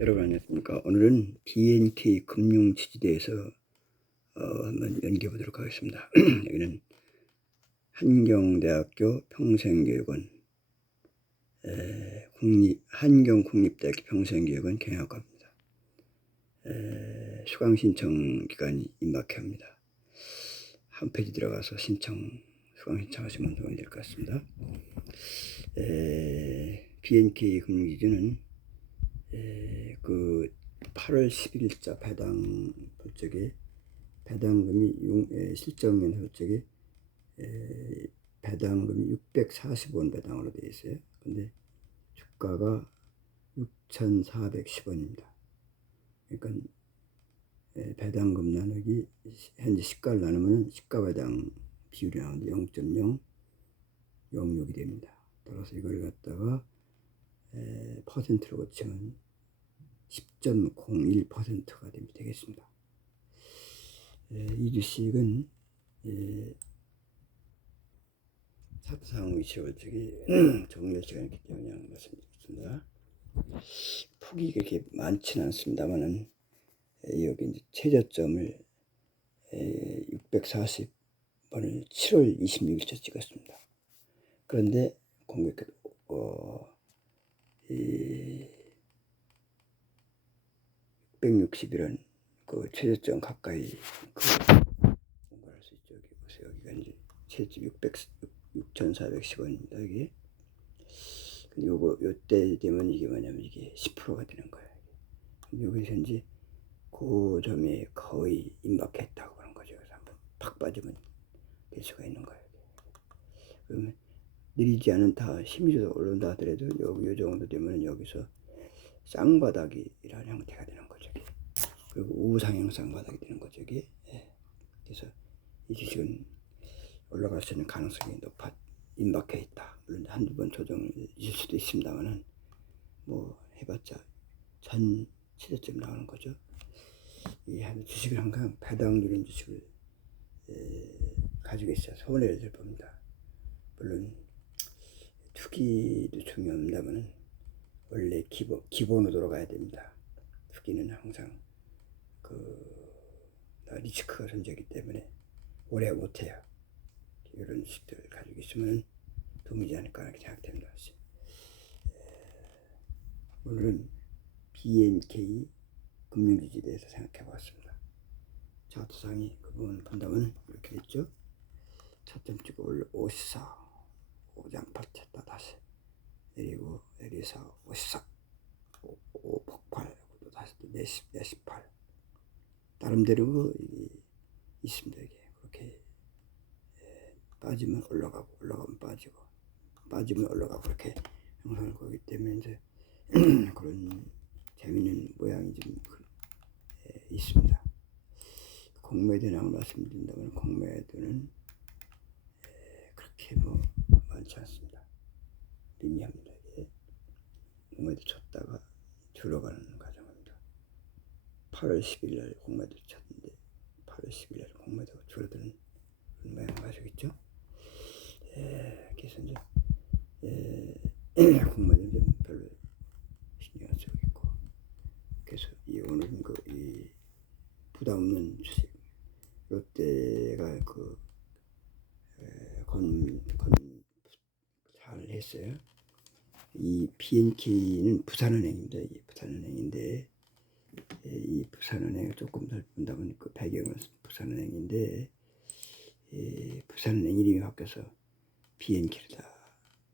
여러분 안녕하십니까. 오늘은 BNK 금융지주대에서 한번 연구해 보도록 하겠습니다. 여기는 한경대학교 평생교육원 한경국립대학교 평생교육원 경영학과입니다. 수강 신청 기간이 임박합니다. 한 페이지 들어가서 수강 신청하시면 도움이 될 것 같습니다. BNK 금융지주는 그 8월 10일자 배당 결적에 배당금이 실적면 결적에 배당금이 640원 배당으로 되어 있어요. 근데 주가가 6,410원입니다. 그러니까 배당금 나누기 현재 시가를 나누면 시가 배당 비율이 나오는데 0.006이 됩니다. 따라서 이걸 갖다가 퍼센트로 고치면 10.01%가 되겠습니다. 이 주식은 차트상 위치를 어떻게 정리할 시간이 있기 때문에 그냥 말씀드리겠습니다. 폭이 그렇게 많지는 않습니다만은 여기 이제 최저점을 640원을 7월 26일째 찍었습니다. 그런데 공격해도 660일은 그 최저점 가까이 공부할 수 있죠. 여기 보세요. 여기가 이제 최저점 6,410원입니다. 여기. 요때 되면 이게 뭐냐면 이게 10%가 되는 거예요. 여기서 이제 그 점에 거의 임박했다고 그런 거죠. 그래서 한번 팍 빠지면 될 수가 있는 거예요. 그러면 느리지 않은 다 힘이 좀 올라온다 하더라도 요 정도 되면 여기서 쌍바닥이라는 형태가 되는 거죠. 그리고 우상향 쌍바닥이 되는 거죠. 이게. 그래서 이 주식은 올라갈 수 있는 가능성이 임박해 있다. 물론 한두 번 조정을 있을 수도 있습니다만은 뭐 해봤자 전 최저점 나오는 거죠. 이 주식을 항상 배당 누린 주식을 가지고 있어야 손해를 줄 겁니다. 물론 투기도 중요합니다만은 원래 기본으로 돌아가야 됩니다. 투기는 항상 리스크가 존재하기 때문에 오래 못해요. 이런 주식들을 가지고 있으면 도움이 되지 않을까 이렇게 생각됩니다. 오늘은 BNK 금융지주에 대해서 생각해 보았습니다. 차트상이 그 부분 본다면 이렇게 있죠. 차점 찍고 올려 54 5장팔 쳤다 다시 내리고 내려서 54 5 폭발 또 다시 또 48 나름대로 있습니다. 이게 그렇게 빠지면 올라가고 올라가면 빠지고 빠지면 올라가고 그렇게 형성할 거기 때문에 이제 그런 재미있는 모양이 좀 있습니다. 공매도량을 말씀드린다면 공매도는 그렇게 뭐 많지 않습니다. 미미합니다. 공매도 쳤다가 줄어가는 과정입니다. 8월 10일 날 공매도 쳤는데 8월 10일 날 공매도가 줄어드는 그런 모양을 가지고 있죠. 그래서 이제 공매도는 좀 별로 신경 안 쓰고 있고, 그래서 오늘은 이 부담 없는 주식 롯데가 잘 했어요. 이 BNK는 부산은행입니다. 이게 부산은행인데 이 부산은행을 조금 더 본다면 그 배경은 부산은행인데 부산은행 이름이 바뀌어서 BNK를 다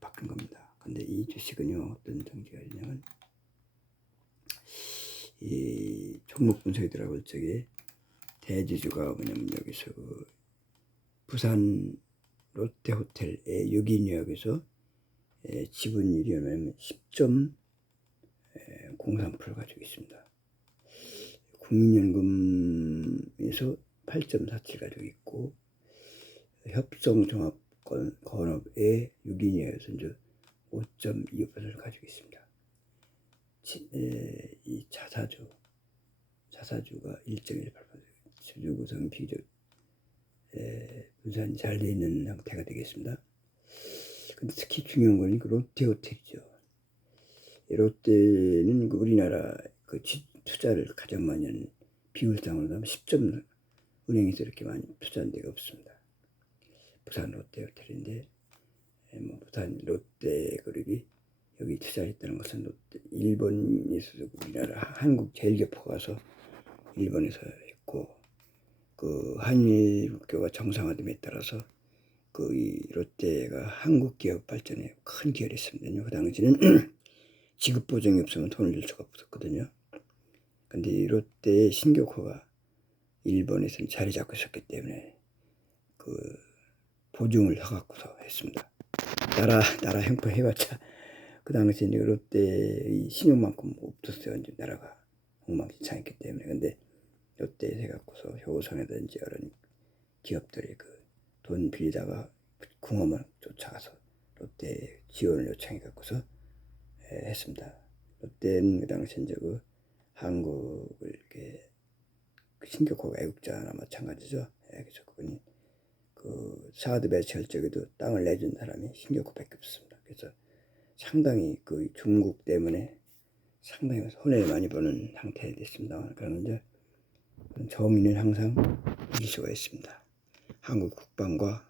바꾼 겁니다. 근데 이 주식은요 어떤 정지가 있냐면 이 종목 분석이 들어갈 적에 대주주가 뭐냐면 여기서 부산 롯데호텔의 6인역에서 지분율이 뭐냐면 10.03% 가지고 있습니다. 국민연금에서 8.47 가지고 있고 협성종합건업의 6인역에서 이제 5.25%를 가지고 있습니다. 이 자사주가 1.18% 주주 구성 비율 분산이 잘 되어 있는 형태가 되겠습니다. 근데 특히 중요한 건 롯데호텔이죠. 롯데는 그 우리나라 그 투자를 가장 많이 하는 비율상으로 하면 10점 은행에서 이렇게 많이 투자한 데가 없습니다. 부산 롯데호텔인데 뭐 부산 롯데그룹이 여기 투자했다는 것은 일본에서 우리나라 한국 제일교포 가서 일본에서 했고 그 한일 국교가 정상화됨에 따라서 그 이 롯데가 한국 기업 발전에 큰 기여를 했습니다. 그 당시는 지급 보증이 없으면 돈을 줄 수가 없었거든요. 근데 이 롯데의 신교코가 일본에서 자리 잡고 있었기 때문에 그 보증을 해갖고서 했습니다. 나라 형편 해봤자 그 당시에 이제 롯데의 신용만큼 없었어요. 이제 나라가 엉망진창했기 때문에. 근데 롯데에 해갖고서 효성이든지 이런 기업들이 그 돈 빌리다가 궁엄을 쫓아가서 롯데 지원을 요청해갖고서 했습니다. 롯데는 그 당시 이제 그 한국을 이렇게 신격호가 애국자나 마찬가지죠. 그래서 그분이 그 사드 배치할 적에도 땅을 내준 사람이 신격호밖에 없습니다. 그래서 상당히 그 중국 때문에 상당히 손해를 많이 보는 상태에 됐습니다. 그런데 정의는 항상 이길 수가 있습니다. 한국 국방과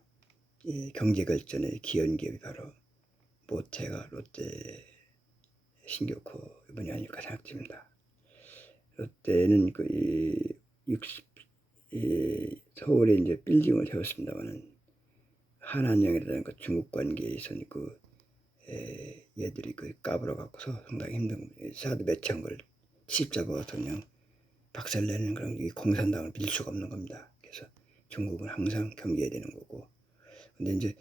경제 발전의 기원 기업이 바로 모태가 롯데 신격호 이번이 아닐까 생각됩니다. 롯데는 그 60, 서울에 이제 빌딩을 세웠습니다만은 한한령이라는 그 중국 관계에서 그 얘들이 그 까불어 갖고서 상당히 힘든 겁니다. 사드 배치한 걸 치입잡아서 그냥 박살내는 그런 이 공산당을 빌 수가 없는 겁니다. 그래서 중국은 항상 경계해야 되는 거고. 근데 이제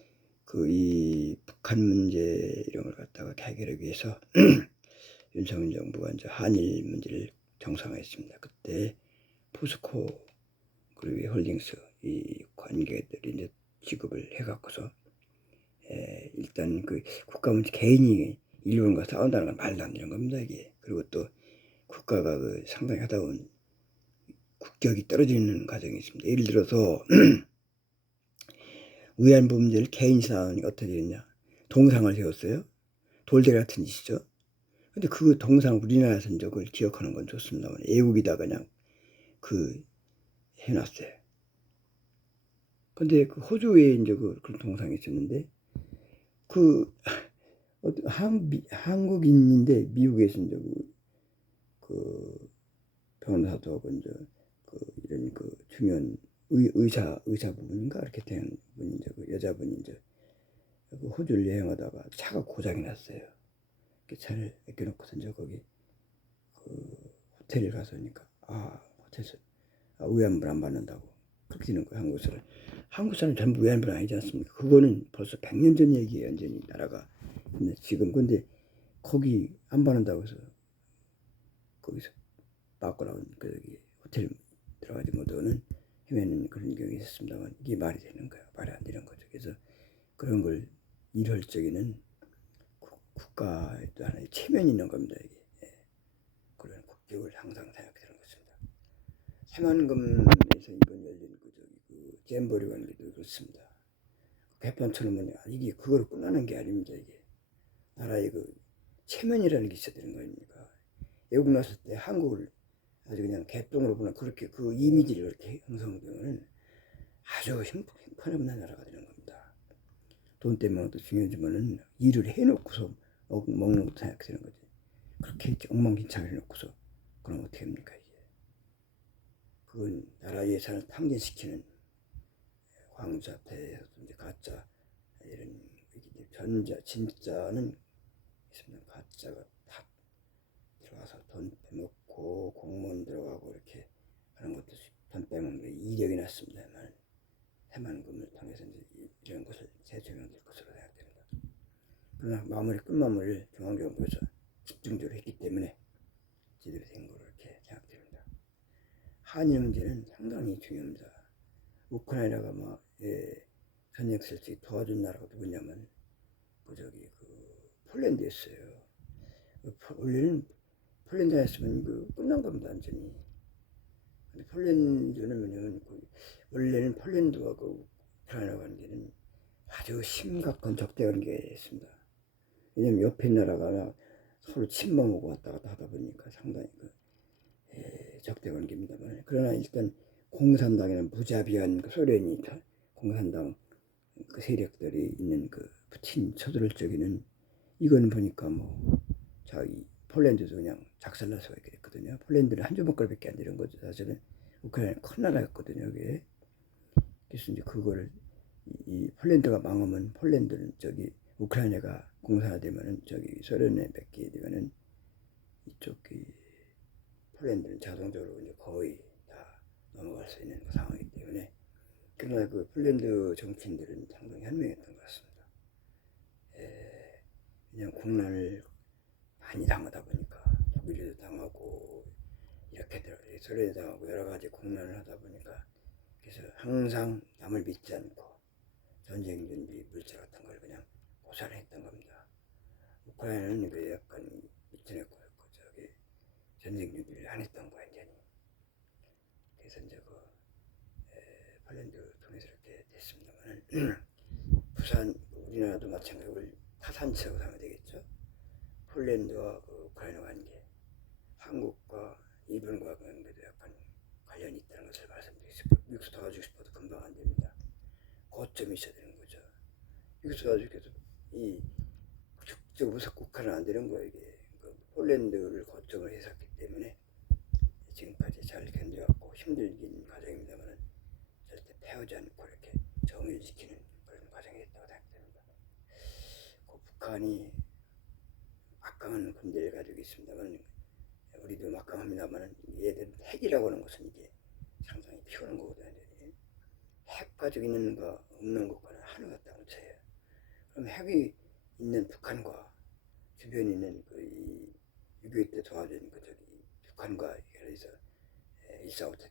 그 이 북한 문제 이런 걸 갖다가 해결하기 위해서 윤석열 정부가 이제 한일 문제를 정상화했습니다. 그때 포스코 그리고 홀딩스 이 관계들이 이제 지급을 해갖고서 일단 그 국가문 개인이 일본과 싸운다는 건 말도 안 되는 겁니다 이게. 그리고 또 국가가 그 상당히 하다 보면 국격이 떨어지는 과정이 있습니다. 예를 들어서 위안부 문제를 개인 싸우니까 어떻게 되느냐. 동상을 세웠어요. 돌대리 같은 짓이죠. 근데 그 동상 우리나라에서는 그걸 기억하는 건 좋습니다만 애국이다 그냥 그 해놨어요. 근데 그 호주에 이제 그런 동상이 있었는데 그 한국인인데 미국에서 이제 그 변호사도 하고 이제 그 이런 그 중요한 의사 부분인가 이렇게 된 분이 이제 그 여자분이 이제 그 호주를 여행하다가 차가 고장이 났어요. 차를 맡겨놓고서 이제 거기 그 호텔에 가서니까 호텔에서 위안부를 안 받는다고 그렇게 되는 거예요. 한국 사람 전부 위안부는 아니지 않습니까? 그거는 벌써 100년 전 얘기예요. 완전히 나라가. 근데 지금 근데 거기 안 받는다고 해서 거기서 받고 나온 그 여기 호텔 들어가지 못하는 헤매는 그런 경우가 있었습니다만 이게 말이 되는 거예요. 말이 안 되는 거죠. 그래서 그런 걸 일할 적에는 국가에 또 하나의 체면이 있는 겁니다. 이게. 그런 국격을 항상 생각하는 것입니다. 새만금에서 이번 열린 그 잼버리 관계도 그렇습니다. 개판처럼 이게 그걸 끝나는 게 아닙니다. 이게 나라의 그 체면이라는 게 있어야 되는 거 아닙니까? 외국 나섰을 때 한국을 아주 그냥 개똥으로 보나 그렇게 그 이미지를 그렇게 형성되면 아주 행복한 없는 나라가 되는 겁니다. 돈 때문에 도 중요하지만은 일을 해놓고서 먹는 것도 생각되는 거지. 그렇게 엉망진창을 해놓고서 그럼 어떻게 합니까 이게? 그건 나라 예산을 탕진시키는 광자폐라든지 가짜 이런 전자 진짜는 있습니다. 가짜가 다 들어가서 돈 빼먹고 공무원 들어가고 이렇게 하는 것도 돈 빼먹는 게 이력이 났습니다만 새만금을 통해서 이제 이런 것을 재조명될 것으로 생각됩니다. 그러나 끝마무리를 중앙정부에서 집중적으로 했기 때문에 제대로 된 거로 이렇게 생각됩니다. 한일 문제는 상당히 중요합니다. 우크라이나가 전역설치 도와준 나라가 누구냐면 폴란드였어요. 원래는 폴란드였으면 끝난 겁니다 완전히. 근데 폴란드는 원래는 폴란드와 그 우크라이나 관계는 아주 심각한 적대 관계였습니다. 왜냐면 옆에 나라가 서로 침범하고 왔다 갔다 하다 보니까 상당히 적대 관계입니다만, 그러나 일단 공산당에는 무자비한 소련이 공산당 세력들이 있는 푸틴 쳐들어적이는 이거는 보니까 자기 폴란드도 그냥 작살나서 그랬거든요. 폴란드는 한 주먹갈밖에 안 되는 거죠. 사실은 우크라이나는 큰 나라였거든요. 이게. 그래서 이제 그거를 이 폴란드가 망하면 폴란드는 우크라이나가 공산화되면은 소련에 뺏게 되면은 이쪽 폴란드는 자동적으로 이제 거의 다 넘어갈 수 있는 상황이기 때문에, 그러나 폴란드 정치인들은 상당히 현명했던 것 같습니다. 그냥 국난을 많이 당하다 보니까 독일에도 당하고 이렇게 소련에 당하고 여러 가지 국난을 하다 보니까, 그래서 항상 남을 믿지 않고 전쟁 준비 물자 같은 걸 그냥 고사했던 겁니다. 우크라이나는 약간 밑에냈고 전쟁 준비를 안 했던 거야 완전히. 그래서 이제 폴란드 통해서 이렇게 됐습니다만 부산 우리나라도 마찬가지로 타산치라고 하면 되겠죠. 폴란드와 우크라이나 관계, 한국과 일본과 관계도 약간 관련이 있다는 것을 말씀드리겠습니다. 미국에서 도와주고 싶어도 금방 안 됩니다. 고점이 있어야 되는 거죠. 미국에서 도와주고 싶어도 직접 국가는 안 되는 거예요. 이게 폴란드를 거점을 해석했기 때문에 지금까지 잘 견뎌왔고 힘들긴 과정입니다만 절대 패하지 않고 이렇게 정의를 지키는 그런 과정이 있다고 생각됩니다. 북한이 막강한 군대를 가지고 있습니다만, 우리도 막강합니다만, 얘들 핵이라고 하는 것은 이게 상당히 피우는 거거든요. 핵 가지고 있는가 없는 것과는 하늘과 땅의 차이예요. 그럼 핵이 있는 북한과 주변에 있는 6.25 때 도와준 북한과 예를 들어서 1.4.5 때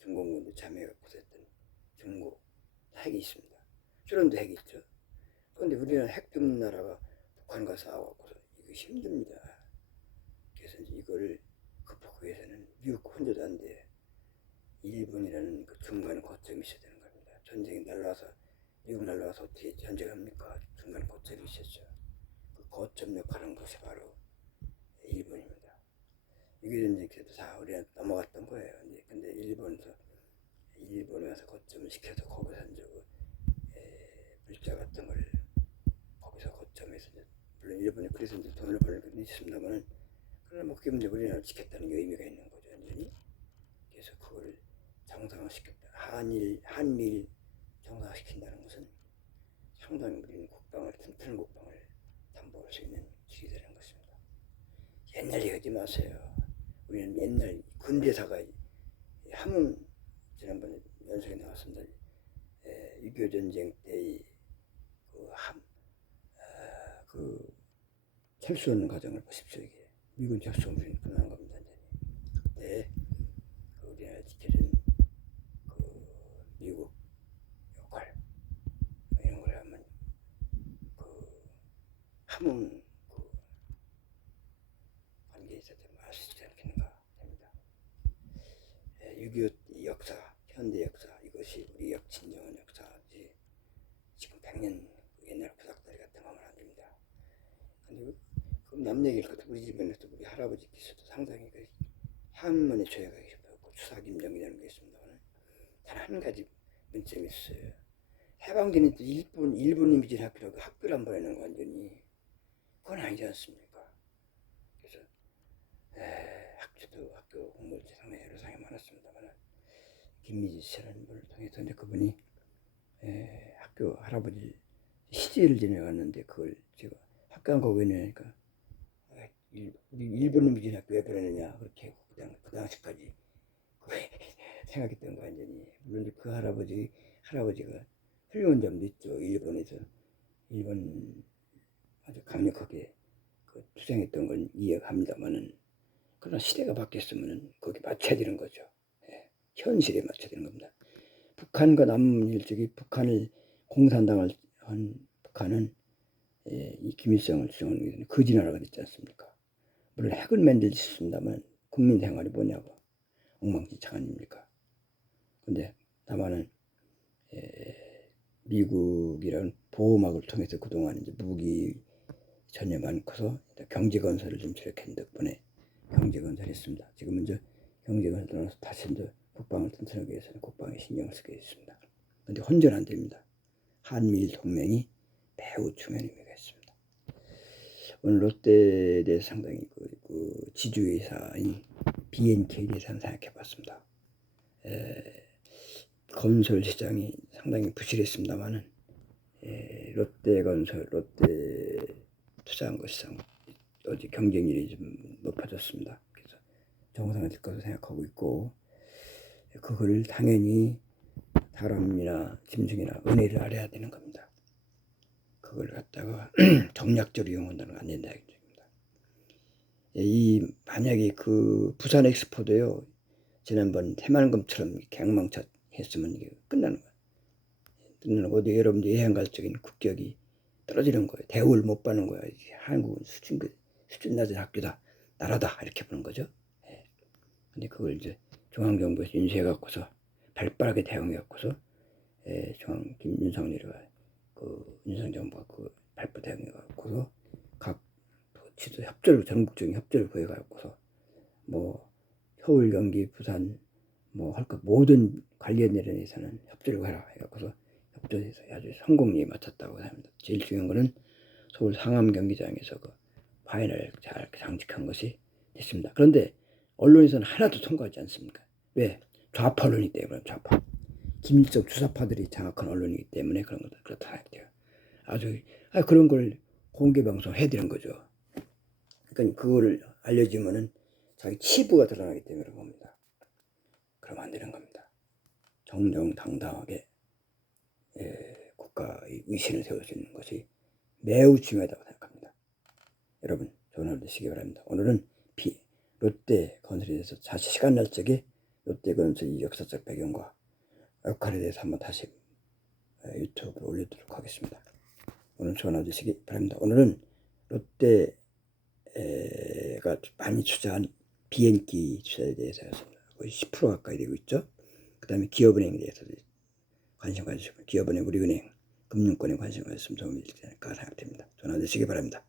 중공군들이 참여해 고생했던 중국 핵이 있습니다. 소련도 핵이 있죠. 그런데 우리는 핵 없는 나라가 북한과 싸워서 이거 힘듭니다. 그래서 이제 이거를 극복하기 위해서는 미국 혼자도 안 돼. 일본이라는 중간 거점이 있어야 되는 겁니다. 전쟁이 날라와서 미국 날라와서 어떻게 전쟁합니까? 중간 거점이 있었죠. 그 거점 역할하는 것이 바로 일본입니다. 이게 이제 다 우리가 넘어갔던 거예요. 근데 일본에 와서 거점을 시켜서 거기서 이제 물자 같은 걸 거기서 거점에서 물론 일본이 그래서 이제 돈을 벌긴 있습니다만은, 그러나 그게 이제 우리나라를 지켰다는 의미가 있는 거죠, 완전히. 그래서 그거를 정상화시켰다. 한미일 정상화시킨다는 것은 상당히 우리는 튼튼한 국방을 담보할 수 있는 길이 되는 것입니다. 옛날 얘기하지 마세요. 우리는 옛날 군대사가 함흥 지난번에 연설에 나왔습니다. 6.25 전쟁 때의 철수하는 과정을 보십시오. 이게 미군 철수하면 우리는 끝난 겁니다. 그때 우리나라 지켜준 미국 역할 이런 걸 하면 함흥 관계에 있어서 알 수 있지 않겠는가 됩니다. 6.25 역사, 현대 역사, 이것이 우리 진정한 역사지 지금 100년 옛날 부닥다리 같은 거 하면 안 됩니다. 근데 그럼 남 얘기일 것 같아. 우리 집안에서 우리 할아버지께서도 상당히 한문에 조예가 계셨고 추사김정이라는 게 있습니다. 단 한 가지 문점이 있어요. 해방되는 또 일본 이미지를 학교를 안 보내는 거 완전히 그건 아니지 않습니까? 그래서 학교 공부를 상당히 애로사항이 많았습니다만, 김미지 씨라는 분을 통해서 이제 그분이 학교 할아버지 시제를 지내갔는데 그걸 제가 학교 안 가고 있으니까 일본 이미지 학교 왜 보내느냐 그렇게 그냥 그 당시까지 생각했던 거 완전히. 물론 그 할아버지가 훌륭한 점도 있죠. 일본 아주 강력하게 투쟁했던 걸 이해합니다만은, 그러나 시대가 바뀌었으면 거기 맞춰야 되는 거죠. 현실에 맞춰야 되는 겁니다. 북한과 남일적이 북한을 공산당을 한 북한은 이 김일성을 수용하는 게 거지 나라가 됐지 않습니까? 물론 핵을 만들 수 있습니다만 국민 생활이 뭐냐고 엉망진창 아닙니까? 근데 다만은 미국이라는 보호막을 통해서 그동안 이제 무기 전혀 많고서 경제건설을 좀 저렇게 덕분에 경제건설을 했습니다. 지금은 이제 경제건설 떠나서 다시 이제 국방을 튼튼하게 위해서는 국방에 신경을 쓰게 있습니다. 그런데 혼전 안 됩니다. 한미일 동맹이 매우 중요한 의미가 있습니다. 오늘 롯데에 대해서 상당히 그 지주회사인 B&K에 대해서 생각해 봤습니다. 건설 시장이 상당히 부실했습니다만은 롯데건설, 롯데 투자한 것이 어제 경쟁률이 좀 높아졌습니다. 그래서 정상화될 것으로 생각하고 있고, 그걸 당연히 사람이나 짐승이나 은혜를 알아야 되는 겁니다. 그걸 갖다가 정략적으로 이용한다는 건 안 된다 이겁니다. 만약에 그 부산 엑스포도요, 지난번 새만금처럼 갱망차 했으면 이게 끝나는 거예요. 끝나는 어디 여러분들 여행 갈 적인 국격이 떨어지는 거예요. 대우를 못 받는 거예요. 한국은 수준 낮은 학교다, 나라다 이렇게 보는 거죠. 근데 그걸 이제 중앙정부에서 인수해 갖고서 발빠르게 대응해 갖고서 윤석열이가 그 윤석정부가 그 발표 대응해 갖고서 각 지도 협조를 전국적인 협조를 구해 갖고서 뭐 서울, 경기, 부산 뭐 할 것 모든 관련 일에서는 협조를 해라 해갖고서 협조해서 아주 성공리에 맞췄다고 합니다. 제일 중요한 거는 서울 상암 경기장에서 그 파이널 잘 장식한 것이 됐습니다. 그런데 언론에서는 하나도 통과하지 않습니까? 왜? 좌파 언론이기 때문에. 좌파 김일성 주사파들이 장악한 언론이기 때문에 그런 것들 그렇다 할게요. 아주 그런 걸 공개 방송 해드리는 거죠. 그러니까 그거를 알려주면은 자기 치부가 드러나기 때문에 그런 겁니다. 그러면 안 되는 겁니다. 정정당당하게 국가의 위신을 세울 수 있는 것이 매우 중요하다고 생각합니다. 여러분 좋은 하루 되시기 바랍니다. 오늘은 롯데 건설에 대해서 다시 시간 날 적에 롯데 건설의 역사적 배경과 역할에 대해서 한번 다시 유튜브에 올리도록 하겠습니다. 오늘 좋은 하루 되시기 바랍니다. 오늘은 롯데가 많이 투자한 B&K 투자에 대해서 거의 10% 가까이 되고 있죠. 그 다음에 기업은행에 대해서 관심 가지시고 기업은행, 우리은행, 금융권에 관심 가졌으면 도움이 되지 않을까 생각됩니다. 좋은 하루 되시기 바랍니다.